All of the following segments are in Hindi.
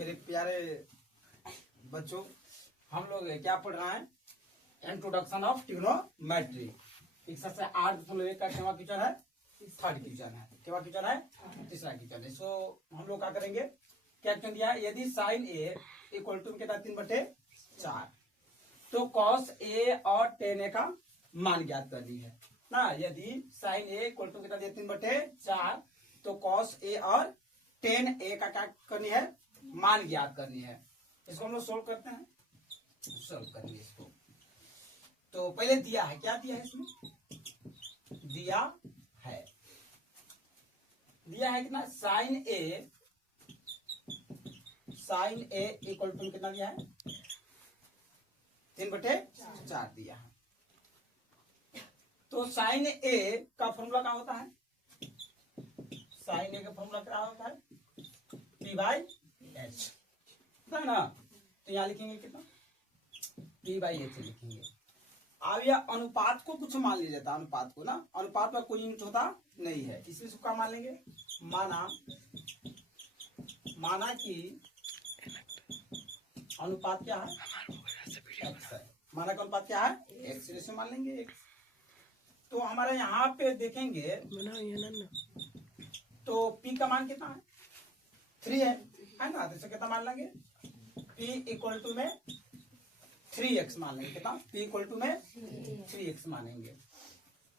मेरे प्यारे बच्चों, हम लोग क्या पढ़ रहे हैं? Introduction of trigonometry. एक्सरसाइज 8.1 का केवा क्वेश्चन है, थर्ड क्वेश्चन है। केवा क्वेश्चन है? तीसरा क्वेश्चन है। सो हम लोग क्या करेंगे? क्या क्वेश्चन दिया है? यदि साइन ए इक्वल टू कितना 3/4 तो कॉस ए और टेन ए का मान ज्ञात करनी है ना। यदि साइन ए इक्वल टू कितना दिया 3/4 तो कॉस ए और टेन ए का क्या करनी है? मान ज्ञात करनी है। इसको हम लोग सोल्व करते हैं, सोल्व करेंगे इसको। तो पहले दिया है, क्या दिया है इसमें? दिया है कितना? साइन ए इक्वल टू कितना दिया है? 3/4 दिया है। तो साइन ए का फॉर्मूला क्या होता है? साइन ए का फॉर्मूला क्या होता है? P/H है ना। तो यहाँ लिखेंगे कितना? P/H लिखेंगे। अब यह अनुपात को कुछ मान लिया जाता है, अनुपात को ना, अनुपात में कोई यूनिट होता नहीं है, इसलिए इसको क्या मान लेंगे? माना कि अनुपात क्या है? X है। माना का अनुपात क्या है? X, से मान लेंगे X। तो हमारे यहाँ पे देखेंगे तो P का मान कितना है? 3 है ना। तो इसे कितना मान लेंगे? P इक्वल टू में 3x मान लेंगे। कितना? P इक्वल टू में 3x मानेंगे।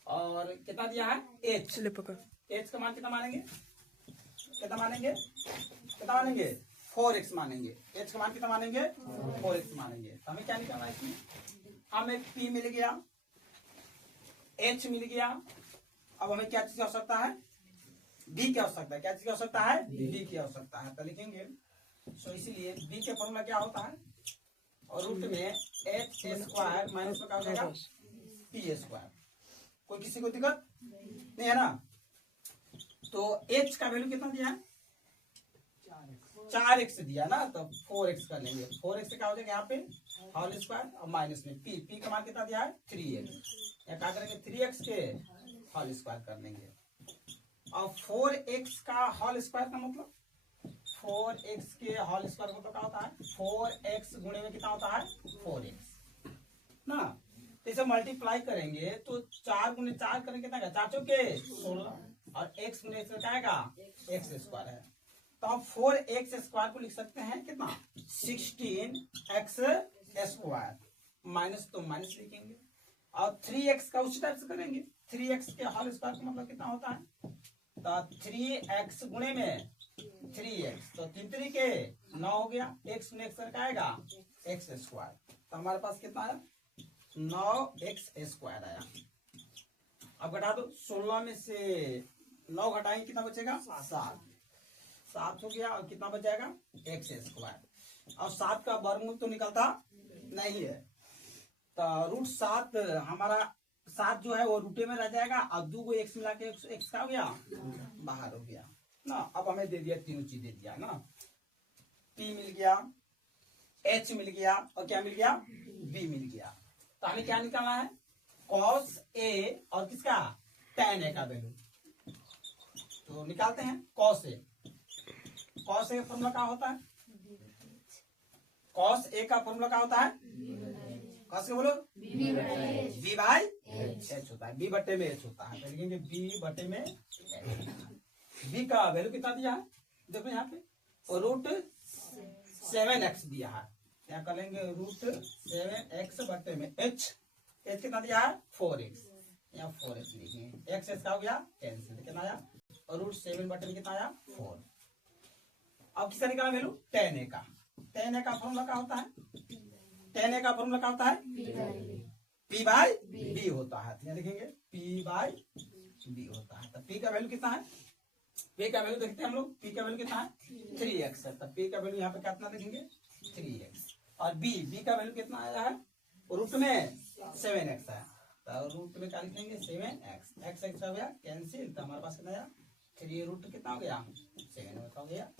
और कितना दिया है? h का मान कितना मानेंगे? कितना मानेंगे? 4x मानेंगे। h का मान कितना मानेंगे? 4x मानेंगे। तो हमें क्या निकालना है इसमें? हमें P मिल गया, h मिल गया। अब हमें क्या चीज की आवश्यकता है? b की आवश्यकता है। क्या चीज की आवश्यकता है? b की आवश्यकता है। तो लिखेंगे सो इसीलिए b के फॉर्मूला क्या होता है? और रूट में h² माइनस में क्या हो जाएगा? p²। कोई किसी को दिक्कत नहीं है ना। तो h का वैल्यू कितना दिया है? 4x दिया ना, तो 4x कर लेंगे। 4x से क्या हो जाएगा यहाँ पे? होल स्क्वायर और माइनस में p का मान कितना दिया है? 3x। या क्या करेंगे? 3x के होल स्क्वायर कर लेंगे। और 4x का होल स्क्वायर का मतलब 4x के होल स्क्वायर मतलब क्या होता है? 4x गुणे में कितना होता है? 4x ना। तो इसे मल्टीप्लाई करेंगे तो 4 गुणे 4 करेंगे कितना? 4 चौके 16 और x गुणे x क्या आएगा? x² है। तो हम 4x² को लिख सकते हैं कितना? 16x² माइनस, तो माइनस लिखेंगे। और 3x का उसी टाइप से करेंगे। 3x के होल स्क्वायर का मतलब कितना होता है? तो 3x गुणे में 3x, तो 3 के 9 हो गया। x गुणे x क्या आएगा? x²। तो हमारे पास कितना आया? 9x² आया। अब घटा दो, 16 में से 9 घटाएंगे कितना बचेगा? 7 हो गया। और कितना बच जाएगा? x²। और 7 का वर्गमूल तो निकलता नहीं है, तो √7 हमारा 7 जो है वो रूटे में रह जाएगा। और 2 को x मिला के x का हो गया बाहर हो गया ना। अब हमें दे दिया, तीनों चीज दे दिया ना। p मिल गया, h मिल गया और क्या मिल गया? b मिल गया। तो हमें क्या निकालना है? cos a और किसका? tan a का वैल्यू। तो निकालते हैं cos a। cos a का फॉर्मूला क्या होता है? cos a का फॉर्मूला क्या होता है? कौन से बोलो? b/h होता है। b/h होता है। लिखेंगे b/h। b का वैल्यू कितना दिया है? देखो यहाँ पे, और √7x दिया है। यहाँ कर लेंगे √7x/h। h कितना दिया है? 4x। यहाँ 4x लिखेंगे। x का हो गया कैंसिल, कितना आया? और √7 कितना आया? 4। अब किसका निकाला वैल्यू? tan a का। tan a का फॉर्मूला क्या होता है? tan a का फॉर्मूला क्या होता है? P/B होता है। यहाँ लिखेंगे P/B होता है। तो P का वैल्यू कितना है? P का वैल्यू देखते हैं हम लोग। P का वैल्यू कितना है? 3x है। तो P का वैल्यू यहाँ पे कितना लिखेंगे? 3x। और B का वैल्यू कितना आया है? रूट में 7x है। तो रूट में क्या लिखेंगे? 7x। x हो गया कैंसिल। तो हमारे पास कितना आया? 3 रूट कितना हो गया? 7 हो गया।